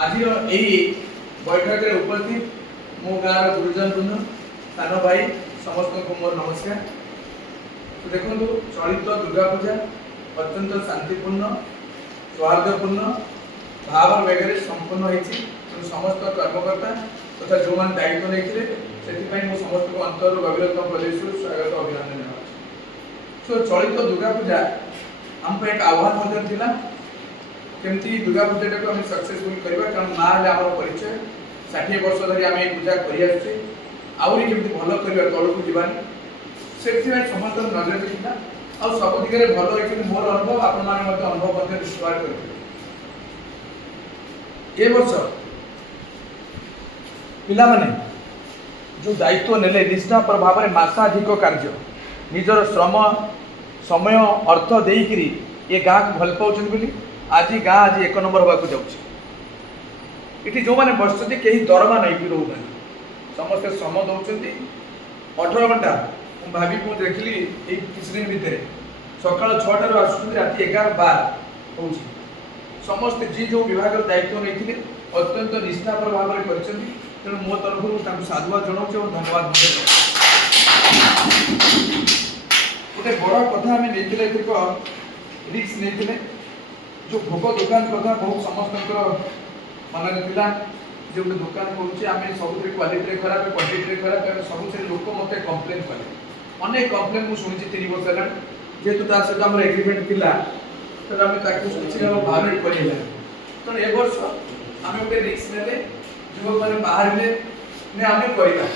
आज यही बैठक में उपस्थित मो गाँव गुरुजन बृंद सान भाई समस्त को मोर नमस्कार। तो देखो चलित दुर्गा पूजा अत्यंत शांतिपूर्ण सौहार्दपूर्ण भाव वेगर संपन्न होती। समस्त कर्मकर्ता तथा जो मैंने दायित्व नहीं से समस्त को अंतर गभीरतम प्रदेश स्वागत अभिनंदन। सो चलित दुर्गा पूजा आम एक आह्वान केमती दुर्गा पूजा को हम सक्सेसफुल करवा कारण माँ है आम परिचय 60 वर्ष धरी आम पूजा कर आहरी केमती भल करवा तौक को जीवानी से समस्त नजर था आ सब दिगरे भल होती मोर अनुभव आपण अनुभव विश्वास करते। ए वर्ष पिला माने जो दायित्व नेले निष्ठा भाव में मासाधिक कार्य निजर श्रम समय अर्थ देकरी ये गाँ को भल पाँच बोली आज गाँ आज एक नंबर होगा जाऊँगी। जो मैंने बसुँच कहीं दरमा नहीं भी रोना समस्ते श्रम दौरान 18 घंटा भाभी मुझे देखली किसी दिन भितर सकाल 6 आसुँच राति 11-12 हो समस्ते जी जो विभाग दायित्व नहीं अत्यंत निष्ठापर भाव में कर तेणु मो तरफ साधुवाद जनाऊँ और धन्यवाद गोटे बड़ कथा आम नहीं रिक्स नहीं जो भोग दुकान कथा बहुत समस्त मन में जो गोटे दुकान करुचे सब क्वालिटी खराब क्वांटिटी खराब सब लोक मत कम्प्लेन कले अनेक कम्प्लेन मुझे शुणी 3 वर्ष है जेहेतु ता सहित आम एग्रीमेंट था तो आम भाव कर तेणु ए वर्ष आम गोटे रिक्स ने युवक मैंने बाहर आम करवा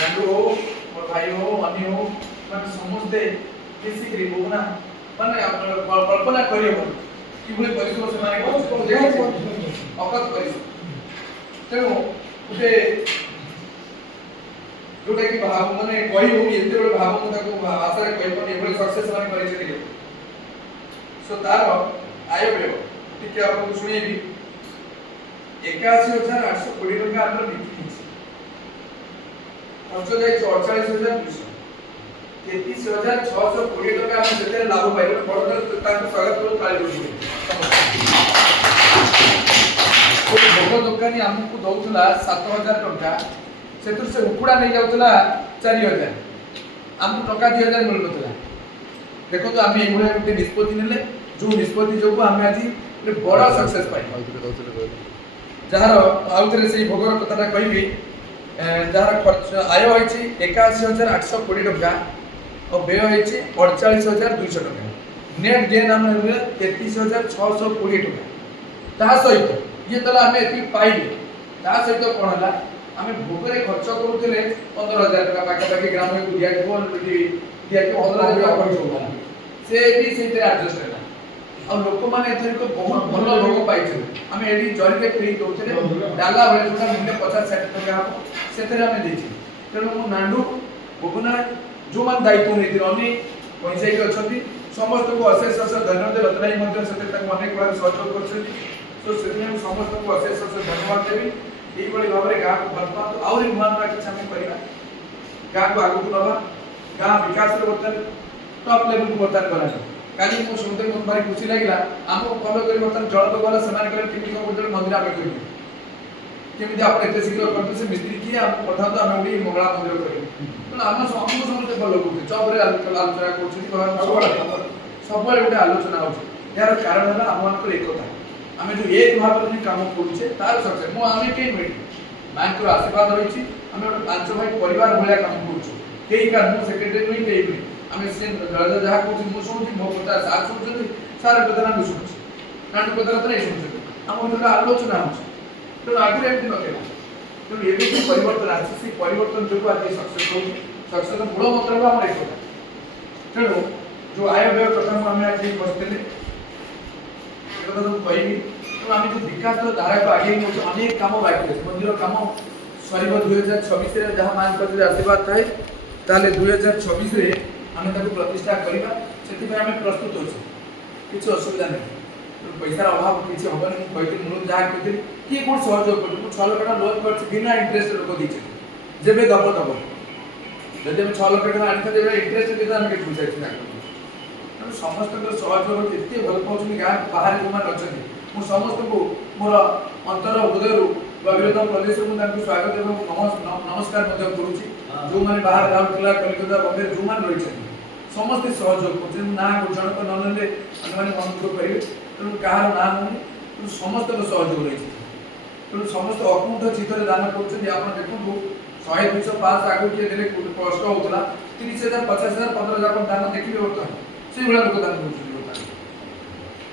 नाडू हो मोर भाई हो अनी हो मैं समस्ते मिसिक बोना माने कल्पना करियो कि परिश्रम से अकत परिश्रम तेणु गोटे जोटा कि भाव माने कही हो एते बड़ भाव मुझे आशा कही सक्सेस माने सो तार आय व्यय टी आपको शुणेबी 81,820 टका आम बिक्री खर्च जाए 48,200 33,620 टका आम से लाभ पाइल बड़ा स्वागत करूँ काली भोग दुकानी आमको दौला 7,000 टका से उकुड़ा नहीं जाऊला 4,000 आमको टका 2,000 मिलूला। देखो तो आम ये गोटे निष्पत्ति ने जो निष्पत्ति जो आम आज गोटे बड़ा सक्सेस पाई जार आउे से भोगर कथा कहि जार खर्च आय होती 81,820 टका और व्यय होती 48,200 टका नेट गेन आम 33,620 टका सहित ये तला आम ये पाइले सहित कौन है आम भोगे खर्च करुले 15,000 टका पाखापाखि ग्राम को दिया 15,000 टका खर्च होगा से भी से एडजस्ट है और लोक मैंने बहुत भल भोग पाई आम ये जरी फ्री दौरे डाला बेले जो मूल्य 50-60 टका हम से तेणु मो नाडू बोबना जो मैंने दायित्व नहीं अनेक पंचायत अच्छा समस्त को अशेष धन्यवाद रत्नाई अनेक बार सहयोग कर समस्त को अशेष धन्यवाद देवी यही भाव में गाँव को भल पात आहरी नुआ नुआ कि करवा गाँव को आगे नवा गाँ विकास बर्तमान टॉप लेवल को बर्तमान करा काली मो शुणते मत भारी खुशी लगे आमको फॉलो कर बर्तमान जल तो गला से केमी मंदिर आम कर केमी आप शीघ्र करते से मिस्त्री किए आम कथा तो आम गोटे मंगला मंदिर कर आम समस्त भल लगुचे चौपे आलोचना कर सब गोटे आलोचना हो यार कारण है आम मान एकता आम जो एक भाव में कम करुचे तार सक्सेस मो आम कहीं मिली माँ को आशीर्वाद रही आम गोटे 5 भाई परिवार भाया कम करुचे कई का मो सेक्रेटरी नुई कई नुई आम से जहाँ कह मुझे शुणुची मो कथा सार शुणुं सार कथा ना शुणुची नाटक कथा तो नहीं शुणुचे आम जो आलोचना हो तेणु आगे एमती ना तेणु ये जो परिवर्तन आसी परिवर्तन जो आज सक्सेस हो सक्सेस मूल मंत्र आम एकता तेणु जो आय व्यय कथा आम आज बसते कहि आम जो विकास धारा को आगे अनेक कम बाकी मंदिर कम सर 2026 जहाँ मान कर आशीर्वाद थाए ताले 2026 आम प्रतिष्ठा करवा से आम प्रस्तुत अच्छे किसी असुविधा नहीं पैसार अभाव किसी हेनी मुझे मूल जहाँ कहती किए कौन सहयोग कर 6 लाख टका लोन कर बिना इंटरेस्ट लोक दे जब दब दब जब 6 लाख टका आनी इंटरेस्ट के आम बुझाई समस्त सहयोग एत भल पाँच गाँव बाहर जो मैंने अच्छा ମୁଁ ସମସ୍ତଙ୍କୁ ମୋର ଅନ୍ତର ହୃଦୟରୁ ଗଭୀରତମ ପ୍ରଦେଶରୁ ମୁଁ ତାଙ୍କୁ ସ୍ୱାଗତ ଏବଂ ନମସ୍କାର ମଧ୍ୟ କରୁଛି। ଯେଉଁମାନେ ବାହାରେ ରାଉରକେଲା କଲିକତା ବମ୍ବେ ଯେଉଁମାନେ ରହିଛନ୍ତି ସମସ୍ତେ ସହଯୋଗ କରୁଛନ୍ତି। ନାଁ ଜଣକ ନ ନେଲେ ଅନ୍ୟମାନେ ମନ ଦୁଃଖ କରିବେ, ତେଣୁ କାହାର ନାଁ ନେଉନି, ତେଣୁ ସମସ୍ତଙ୍କ ସହଯୋଗ ରହିଛି। ତେଣୁ ସମସ୍ତେ ଅକୁଣ୍ଠ ଚିତ୍ତରେ ଦାନ କରୁଛନ୍ତି। ଆପଣ ଦେଖନ୍ତୁ 100, 200, 500 ଆଗକୁ କିଏ ଦେଲେ କଷ୍ଟ ହେଉଥିଲା, 30,000, 50,000, 15,000 ଦାନ ଦେଖିବେ ବର୍ତ୍ତମାନ ସେଇଭଳିଆ ଲୋକ ଦାନ କରୁଛନ୍ତି। ବର୍ତ୍ତମାନ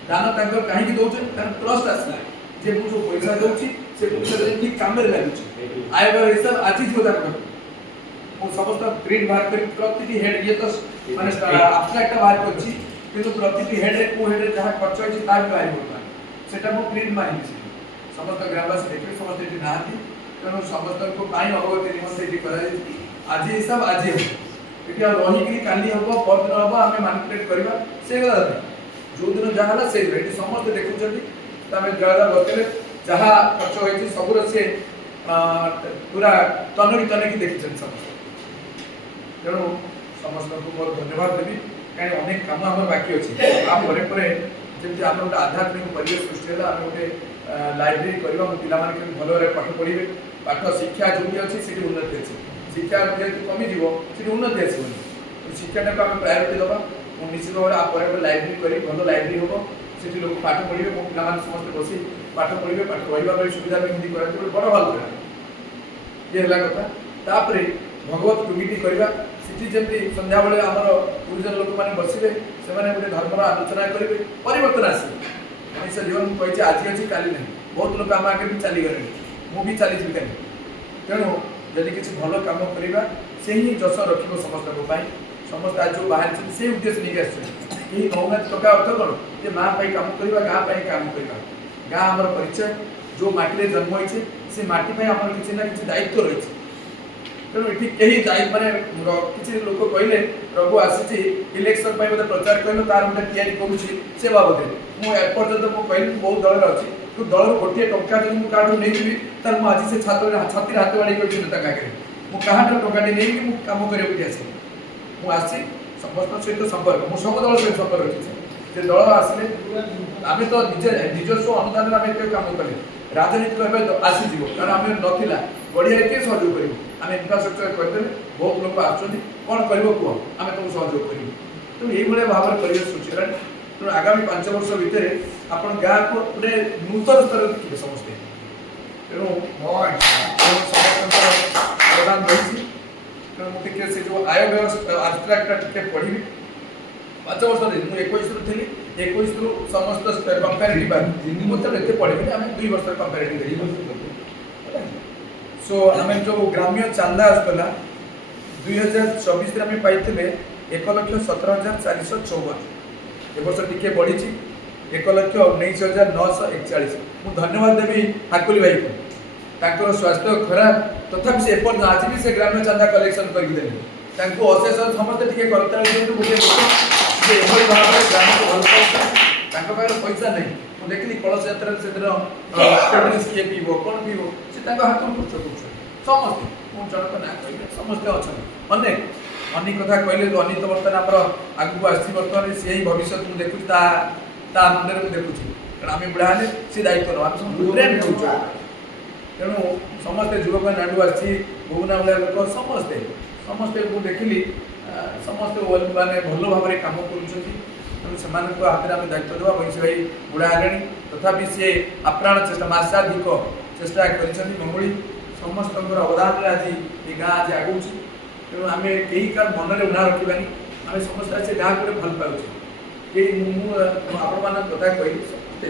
ଦାନ ତାଙ୍କର କାହିଁକି ଦେଉଛନ୍ତି? ତାଙ୍କର ଟ୍ରଷ୍ଟ ଆସିଲା ଯେ ମୁଁ ଯେଉଁ ପଇସା ଦେଉଛି ସେ ପଇସା ଠିକ୍ କାମରେ ଲାଗୁଛି। ଆୟର ହିସାବ ଆଜି ଯିବ ତାଙ୍କ ପାଖକୁ। ମୁଁ ସମସ୍ତ ପ୍ରିଣ୍ଟ ବାହାର କରି ପ୍ରତିଟି ହେଡ୍ ଇଏ ତ ମାନେ ଆବଷ୍ଟ୍ରାକ୍ଟ ବାହାର କରିଛି, କିନ୍ତୁ ପ୍ରତିଟି ହେଡ୍ରେ କେଉଁ ହେଡ୍ରେ ଯାହା ଖର୍ଚ୍ଚ ହେଇଛି ତା ବି ବାହାରି ବର୍ତ୍ତମାନ ସେଟା ମୁଁ ପ୍ରିଣ୍ଟ ମାରିଛି। ସମସ୍ତ ଗ୍ରାମବାସୀ ଦେଖିବେ, ସମସ୍ତେ ଏଠି ନାହାନ୍ତି, ତେଣୁ ସମସ୍ତଙ୍କ ପାଇଁ ଅବଗତି ନିମନ୍ତେ ଏଠି କରାଯାଇଛି। ଆଜି ହିସାବ ଆଜି ହେବ, ଏଠି ଆଉ ରହିକିରି କାଲି ହେବ ପରଦିନ ହେବ ଆମେ ମାନୁପୁଲେଟ୍ କରିବା ସେଗୁଡ଼ା ନାହିଁ। ଯେଉଁଦିନ ଯାହା ହେଲା ସେଇଦିନ ଏଠି ସମସ୍ତେ ଦେଖୁଛନ୍ତି। ଆମେ ଜଳଦା ବସିଲେ ଯାହା ଖର୍ଚ୍ଚ ହୋଇଛି ସବୁର ସେ ପୁରା ତନକି ଦେଖିଛନ୍ତି ସମସ୍ତେ। ତେଣୁ ସମସ୍ତଙ୍କୁ ମୋର ଧନ୍ୟବାଦ ଦେବି, କାହିଁକି ଅନେକ କାମ ଆମର ବାକି ଅଛି। ତା ପରେ ପରେ ଯେମିତି ଆମେ ଗୋଟେ ଆଧ୍ୟାତ୍ମିକ ପରିବେଶ ସୃଷ୍ଟି ହେଲା, ଆମେ ଗୋଟେ ଲାଇବ୍ରେରୀ କରିବା, ମୋ ପିଲାମାନେ କେମିତି ଭଲ ଭାବରେ ପାଠ ପଢ଼ିବେ। ପାଠ ଶିକ୍ଷା ଯୋଉଠି ଅଛି ସେଠି ଉନ୍ନତି ଅଛି, ଶିକ୍ଷା ଯେହେତୁ କମିଯିବ ସେଠି ଉନ୍ନତି ଆସିବନି। ଶିକ୍ଷାଟାକୁ ଆମେ ପ୍ରାୟୋରିଟି ଦେବା। ମୁଁ ନିଶ୍ଚିତ ଭାବରେ ଆ ପରେ ଗୋଟେ ଲାଇବ୍ରେରୀ କରି ଭଲ ଲାଇବ୍ରେରୀ ହେବ, ସେଠି ଲୋକ ପାଠ ପଢ଼ିବେ, ମୋ ପିଲାମାନେ ସମସ୍ତେ ବସି ପାଠ ପଢ଼ିବେ, ପାଠ ରହିବା ପାଇଁ ସୁବିଧା ବି ଏମିତି କରାଯିବ, ଗୋଟେ ବଡ଼ ହଲ୍ କରିବା। ଇଏ ହେଲା କଥା। ତାପରେ ଭଗବତ ଟୁଙ୍ଗିଟି କରିବା, ସେଠି ଯେମିତି ସନ୍ଧ୍ୟାବେଳେ ଆମର ଗୁରୁଜନ ଲୋକମାନେ ବସିବେ, ସେମାନେ ଗୋଟେ ଧର୍ମର ଆଲୋଚନା କରିବେ, ପରିବର୍ତ୍ତନ ଆସିବେ। ମଣିଷ ଜୀବନ ମୁଁ କହିଛି ଆଜି ଅଛି କାଲି ନାହିଁ। ବହୁତ ଲୋକ ଆମ ଆଗରେ ବି ଚାଲିଗଲେଣି, ମୁଁ ବି ଚାଲିଯିବି କାଲି। ତେଣୁ ଯଦି କିଛି ଭଲ କାମ କରିବା ସେ ହିଁ ଯଶ ରଖିବ ସମସ୍ତଙ୍କ ପାଇଁ। ସମସ୍ତେ ଆଜି ଯେଉଁ ବାହାରିଛନ୍ତି ସେଇ ଉଦ୍ଦେଶ୍ୟ ନେଇକି ଆସିଛନ୍ତି। କେହି କହୁନାହାନ୍ତି ଟଙ୍କା ଅର୍ଥ କ'ଣ, ଯେ ମା ପାଇଁ କାମ କରିବା, ଗାଁ ପାଇଁ କାମ କରିବା। ଗାଁ ଆମର ପରିଚୟ, ଯେଉଁ ମାଟିରେ ଜନ୍ମ ହେଇছে ସେ ମାଟି ପାଇଁ ଆମର କିଛି ନା କିଛି ଦାୟିତ୍ୱ ରହିଛି। ତେଣୁ ଏଠି କେହି ମାନେ କିଛି ଲୋକ କହିଲେ ରଘୁ ଆସିଛି ଇଲେକ୍ସନ ପାଇଁ ମୋତେ ପ୍ରଚାର କହିଲେ ତାର ଗୋଟେ ତିଆରି କରୁଛି ସେ ବାବଦରେ। ମୁଁ ଏପର୍ଯ୍ୟନ୍ତ ମୁଁ କହିଲି ବହୁତ ଦଳରେ ଅଛି, କିନ୍ତୁ ଦଳରୁ ଗୋଟିଏ ଟଙ୍କା ଯଦି ମୁଁ କାହାଠୁ ନେଇଯିବି ତାହେଲେ ମୁଁ ଆଜି ସେ ଛାତିରେ ହାତ ବାଡ଼େଇ କରିଛି ତାଙ୍କ ଆଗରେ। ମୁଁ କାହାଠାରୁ ଟଙ୍କାଟି ନେଇକି ମୁଁ କାମ କରିବାକୁ ଆସିବି। ମୁଁ ଆସିଛି ସମସ୍ତଙ୍କ ସହିତ ସମ୍ପର୍କ, ମୁଁ ସବୁ ଦଳ ସହିତ ସମ୍ପର୍କ ରଖିଛି। ଯେ ଦଳ ଆସିଲେ ଆମେ ତ ନିଜସ୍ୱ ଅନୁଦାନରେ ଆମେ ଏତେ କାମ କଲେ, ରାଜନୀତିକ ଏବେ ଆସିଯିବ, କାରଣ ଆମେ ନଥିଲା ଗଢ଼ିଆରେ କିଏ ସହଯୋଗ କରିବୁ? ଆମେ ଇନଫ୍ରାଷ୍ଟ୍ରକ୍ଚର କରିଦେଲେ, ବହୁତ ଲୋକ ଆସୁଛନ୍ତି, କ'ଣ କରିବ କୁହ, ଆମେ ତୁମକୁ ସହଯୋଗ କରିବୁ। ତେଣୁ ଏଇଭଳିଆ ଭାବରେ ପରିବେଶ ସୃଷ୍ଟି ହେଲାଣି। ତେଣୁ ଆଗାମୀ 5 ବର୍ଷ ଭିତରେ ଆପଣ ଗାଁକୁ ଗୋଟେ ନୂତନ ସ୍ତରରେ ଦେଖିବେ ସମସ୍ତେ। ତେଣୁ ସମସ୍ତଙ୍କର ଅବଦାନ ରହିଛି। ତେଣୁ ମୁଁ ଟିକେ ସେ ଯେଉଁ ଆୟ ବ୍ୟବସ୍ଥା ଆବଷ୍ଟ୍ରାକ୍ଟଟା ଟିକେ ପଢ଼ିବି। 5 ବର୍ଷ ମୁଁ 21ରୁ ଥିଲି, 21ରୁ ସମସ୍ତ କମ୍ପାରିଟିଭ୍ ମୁଁ ତ ଏତେ ପଢ଼ିବିନି, ଆମେ 2 ବର୍ଷର କମ୍ପାରିଟିଭ୍ ଦେଇ ସୋ ଆମେ ଯେଉଁ ଗ୍ରାମ୍ୟ ଚାନ୍ଦା ଆସୁଥିଲା 2024ରେ ଆମେ ପାଇଥିଲେ 1,17,454। ଏ ବର୍ଷ ଟିକେ ବଢ଼ିଛି 1,19,941। ମୁଁ ଧନ୍ୟବାଦ ଦେବି ହାକୁଲି ଭାଇକୁ, ତାଙ୍କର ସ୍ୱାସ୍ଥ୍ୟ ଖରାପ ତଥାପି ସେ ଏପର୍ଯ୍ୟନ୍ତ ଆଜି ବି ସେ ଗ୍ରାମ୍ୟ ଚାନ୍ଦା କଲେକ୍ସନ୍ କରିକି ଦେଲେ। ତାଙ୍କୁ ଅଶେଷ ସମସ୍ତେ ଟିକେ କରତାଳି ଦିଅନ୍ତୁ। ଗୋଟିଏ ଲୋକ ଯେ ଏଭଳି ଭାବରେ ଗ୍ରାମକୁ ଭଲ ପାଉଛନ୍ତି, ତାଙ୍କ ପାଖରେ ପଇସା ନାହିଁ। ମୁଁ ଦେଖିଲି କଳସ ଯାତ୍ରାରେ ସେଦିନ କିଏ ପିଇବ କ'ଣ ପିଇବ ସେ ତାଙ୍କ ହାତରୁ ଖର୍ଚ୍ଚ କରୁଛନ୍ତି ସମସ୍ତେ। ମୁଁ ଜଣକ ନାଁ କହିଲେ ସମସ୍ତେ ଅଛନ୍ତି, ଅନେକ କଥା କହିଲେ। ଅନିତ ବର୍ତ୍ତମାନ ଆମର ଆଗକୁ ଆସିଛି, ବର୍ତ୍ତମାନ ସେ ହିଁ ଭବିଷ୍ୟତ ମୁଁ ଦେଖୁଛି, ତା ମୁଣ୍ଡରେ ମୁଁ ଦେଖୁଛି। କାରଣ ଆମେ ବୁଢ଼ା ହେଲେ ସେ ଦାୟିତ୍ୱ ନେବା, ଆମେ ସମସ୍ତେ ଟ୍ରେନ୍ କରୁଛୁ। ତେଣୁ ସମସ୍ତେ ଯୁବକ ନାଣ୍ଡୁ ଆସିଛି, ବହୁନା ଭଳିଆ ଲୋକ ସମସ୍ତେ ମୁଁ ଦେଖିଲି ସମସ୍ତେ ମାନେ ଭଲ ଭାବରେ କାମ କରୁଛନ୍ତି। ତେଣୁ ସେମାନଙ୍କ ହାତରେ ଆମେ ଦାୟିତ୍ୱ ଦେବା। ବୈଶ ଭାଇ ବୁଢ଼ା ହେଲେଣି, ତଥାପି ସେ ଆପ୍ରାଣ ଚେଷ୍ଟା ମାସାଧିକ ଚେଷ୍ଟା କରିଛନ୍ତି। ମଙ୍ଗୁଳି ସମସ୍ତଙ୍କର ଅବଦାନରେ ଆଜି ଏ ଗାଁ ଆଜି ଆଗଉଛି। ତେଣୁ ଆମେ କେହି କାହାର ମନରେ ଉଣା ରଖିବାନି, ଆମେ ସମସ୍ତେ ସେ ଗାଁକୁ ଗୋଟେ ଭଲ ପାଉଛୁ। କେହି ମୁଁ ଆପଣମାନଙ୍କ କଥା କହିଲି, ସମସ୍ତେ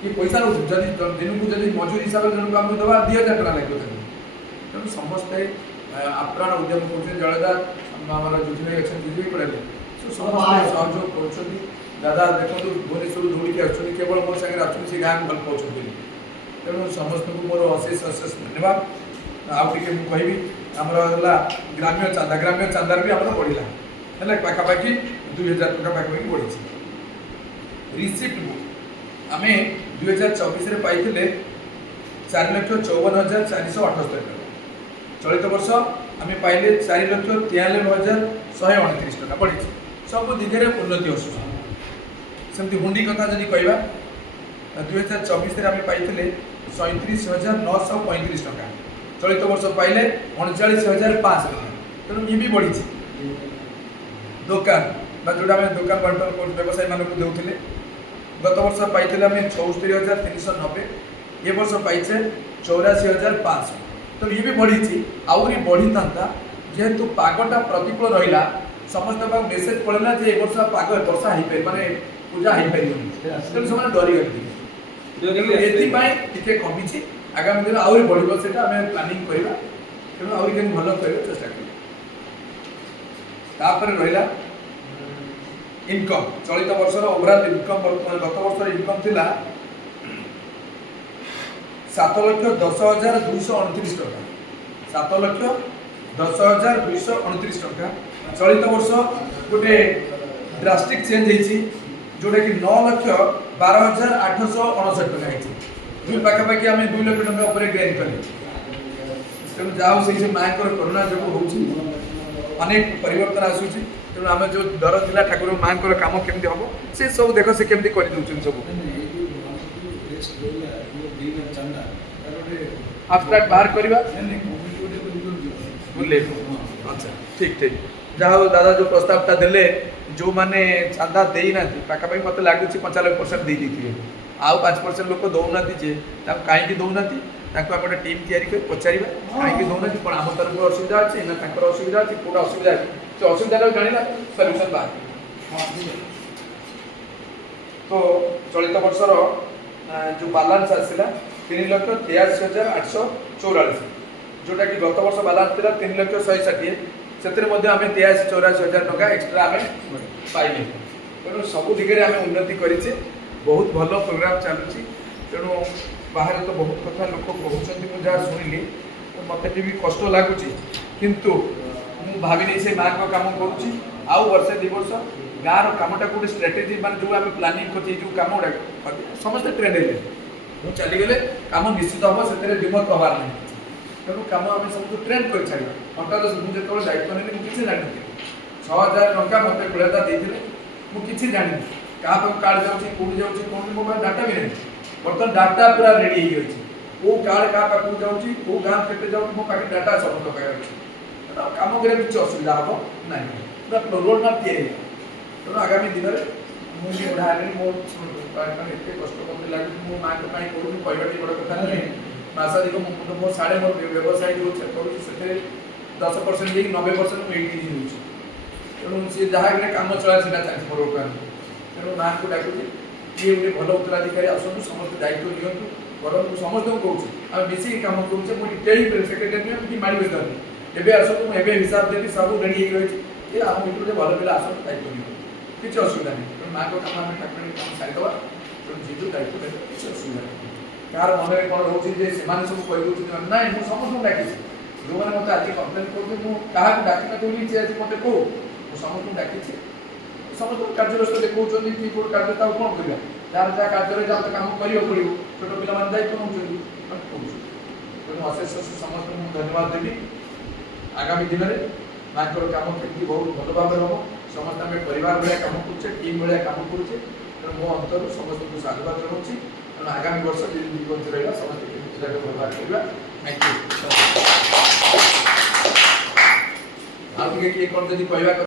କି ପଇସା ନେଉଛୁ, ଯଦି ଦିନକୁ ଯଦି ମଜୁରୀ ହିସାବରେ ଜଣକୁ ଆମକୁ ଦେବା 2,000 ଟଙ୍କା ଲାଗିବ ତାକୁ। ତେଣୁ ସମସ୍ତେ ଆପ୍ରାଣ ଉଦ୍ୟମ କରୁଛନ୍ତି। ଜଳଦାର ଆମର ଜୁଜି ଭାଇ ଅଛନ୍ତି, ଜୁଜି ଭାଇ ପଡ଼ାଲେ ସମସ୍ତେ ସହଯୋଗ କରୁଛନ୍ତି। ଦାଦା ଦେଖନ୍ତୁ ଭୁବନେଶ୍ୱରରୁ ଦୌଡ଼ିକି ଆସୁଛନ୍ତି, କେବଳ ମୋ ସାଙ୍ଗରେ ଆସୁଛନ୍ତି ସେ ଗାଁକୁ ଭଲ ପାଉଛନ୍ତି ବୋଲି। ତେଣୁ ସମସ୍ତଙ୍କୁ ମୋର ଅଶେଷ ଧନ୍ୟବାଦ। ଆଉ ଟିକେ ମୁଁ କହିବି ଆମର ହେଲା ଗ୍ରାମ୍ୟ ଚାନ୍ଦାରେ ବି ଆମର ବଢ଼ିଲା, ହେଲେ ପାଖାପାଖି 2,000 ଟଙ୍କା ପାଖାପାଖି ବଢ଼ିଛି। ରିସିପ୍ଟ ବୁକ୍ ଆମେ 2024ରେ ପାଇଥିଲେ 4,54,478 ଟଙ୍କା। ଚଳିତ ବର୍ଷ ଆମେ ପାଇଲେ 4,93,129 ଟଙ୍କା ବଢ଼ିଛି। ସବୁ ଦିଗରେ ଉନ୍ନତି ଆସୁଛି। ସେମିତି ହୁଣ୍ଡି କଥା ଯଦି କହିବା, 2024 आम पाई 37,935 टका, चलित वर्ष पाइले 39,500 टका। तेणु ये भी बढ़ी दुकान जोटा आम दुकान बंटन व्यवसायी मानक देते गत वर्ष पाई 74,390, ये वर्ष पाइचे 84,500। तो ये भी बढ़ी आहरी बढ़ी था जेहेतु पागटा प्रतिकूल रहा समस्त मेसेज पड़ेगा जे वर्ष पाग वर्षा हो पार माने पूजा हो पार तेणु से डरीगले ये कमी आगामी दिन आहरी बढ़ से प्लानिंग करवा तेणु आहरी के भल कर चेष्टा कर रहा इनकम चलित वर्षर ओवराल इनकम गत वर्ष इनकम थिला 7,10,229 टका, 7,10,229 टका। चलित वर्ष गोटे ड्रास्टिक चेंज होती जोटा कि 9,12,859 टका जो पाखापाखि आम 2 लाख टका गेन कले तेणु जहाँ से माँ करुणा जो अनेक परिवर्तन आसूँ तेणु आम जो डर था ठाकुर माँ कम केमती हम से सब देख से केमती कर सब abstract बाहर करवा अच्छा ठीक ठीक जहाँ दादा जो प्रस्तावटा देले जो मैंने चांदा देना पाखापाखि मत लगुच 95% दे दी आउ 5% लोक दौना जे कहीं दौना आम गोटे टीम तैयारी कर पचार कहीं दौना कौन आम तरफ असुविधा अच्छे ना असुविधा अच्छी कौटा असुविधा अच्छे से असुविधा जाना सल्यूशन बाहर तो चलित वर्षर जो बालांस आसला 3,83,844 जोटा कि गत वर्ष बालांस था 3,160 से आम 83,84,000 टका एक्सट्रा आम पाइले तेणु सब दिगरे आम उन्नति करें बहुत भल प्रोग्राम चलुची तेणु बाहर तो बहुत कथा लोक कहते मुझे जहाँ शुणिली तो मत भी कष्ट लगुच किंतु मुझे भाविनी से माँ का कम करुँच आउ वर्षे 2 वर्ष गाँव कमटा गोटे स्ट्राटेजी मान जो आम प्लानिंग कर कम गुड़ा समस्त ट्रेंड है मुझे चलीगले कम निश्चित हम से विमत हबार ना तेणु कम आम सब ट्रेंड कर छाड़ हठात मुझे जो दायित्व नहीं मुझे जानी 6,000 टका मत कुड़ता देते मुझे जानी क्या कार्ड जाऊँगी कौटी जाऊँगी कौन मो डाटा भी नहीं बर्तमान डाटा पूरा रेडी हो कौ कार्ड क्या पाक जाऊँगी कौ गाँव के जाऊँगी मो पाखे डाटा समस्त पाखे अच्छी कम कर किसी असुविधा हम ना पूरा रोड मैप तैयारी तेणु आगामी दिन में मुझे बुढ़ा मो एत कष्ट मत लगे मो माँ को करूँ कहवा बड़ कथा नहीं मासाधिक मो साढ़े मोर व्यवसाय जो करुँच से 10% 90% मुझे तेणु सी जहाँ कम चला सीधा चलती मोर तेणु माँ को डाकुच ये गोटे भल उत्तराधिकारी आसतु समस्त दायित्व नियंतु करूँ समस्त कहूँ आम मिसिक कम करुचे मुझे सेक्रेटरी कि माड़ी बेदर एवं आसतु मुझे हिसाब देवी सब रेडी रही आम भितर भल पिला आसतु दायित्व नहीं किसी असुविधा नहीं तेणु माँ को कम आम ठाकुर कम सारीदे तेणु जीजु दायित्व किसी असुविधा नहीं कार मन में कौन रोचे सब कही ना मुझे समस्त डाकी जो मैंने मत आज कम्प्लेन करूँ क्या डाक ना आज मत कहो समस्त डाकी समस्त कार्यव्यस्त देखा कि कौट कार्य कौन करवा जार जहाँ कार्य जहाँ कम करा पड़ो छोट पिला दायित्व नौ तेणु अशेष समस्त धन्यवाद देवी आगामी दिन में माँ कम केमती बहुत भल भाव हम समस्त आम परिवार भाया कम करुचे टीम भाया कम करुचे तेणु मो अंतर समस्त को साधुवाद जनाऊँ तेणु आगामी वर्ष जीवन रहा समस्त व्यवहार करवा थैंक यू। आगे कौन जब कहवा